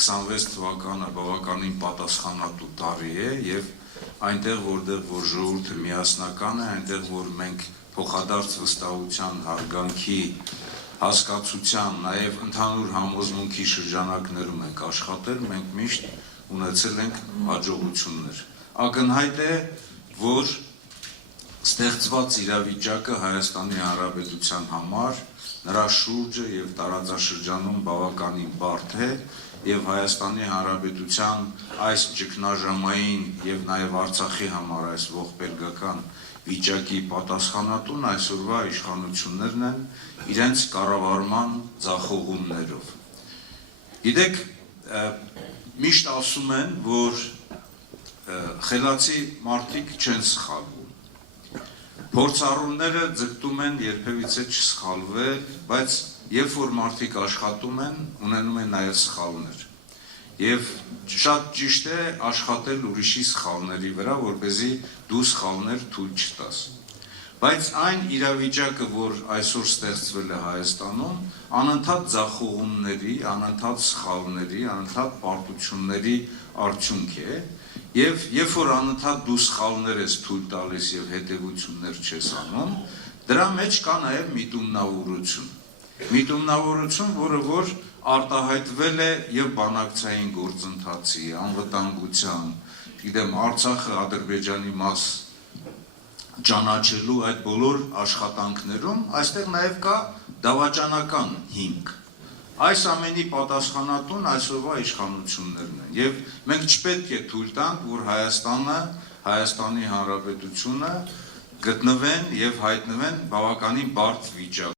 26 թվականը բավականին պատասխանատու տարի է եւ այնտեղ որտեղ որ ժողովուրդը միասնական է, այնտեղ որ մենք փոխադարձ վստահության, հարգանքի, հասկացության, նաեւ ընդհանուր համոզմունքի շրջանակներում ենք աշխատել, մենք միշտ ունեցել ենք հաջողություններ։ Ակնհայտ է, որ ստեղծված իրավիճակը Հայաստանի Հանրապետության համար նրա շուրջը եւ տարածաշրջանում բավականին բարդ է եւ Հայաստանի Հանրապետության այս ճգնաժամային եւ նաեւ Արցախի համար այս ողբերգական վիճակի պատասխանատուն այսօրվա իշխանություններն են իրենց կառավարման ձախողումներով։ Գիտեք, միշտ ասում են, որ խելացի մարդիկ չեն սխալվում։ Փորձառուները ձգտում են երբևիցե չսխալվել, բայց երբ որ մարդիկ աշխատում են, ունենում են նաև սխալներ։ Եվ շատ ճիշտ է աշխատել ուրիշի սխալների վրա, որպեսզի դու սխալներ թույլ չտաս։ Բայց այն իրավիճակը, որ այսօր ստեղծվել է Հայաստանում, անընդհատ ձախողումների, անընդհատ սխալների, անընդհատ պարտությունների արդյունք է, եւ երբ որ անընդհատ դու սխալներ ես թույլ տալիս եւ հետեւություններ չես անում, դրա մեջ կա նաեւ միտումնավորություն։ Միտումնավորություն, որը որ արտահայտվել է եւ բանակցային գործընթացի, անվտանգության, գիտեմ, Արցախը Ադրբեջանի մաս ճանաչելու այդ բոլոր աշխատանքներում, այստեղ նաեւ կա դավաճանական հիմք։ Այս ամենի պատասխանատուն այսօրվա իշխանություններն են եւ մենք չպետք է թույլ տանք, որ Հայաստանը, Հայաստանի Հանրապետությունը գտնվեն եւ հայտնվեն բավականին բարդ վիճակում։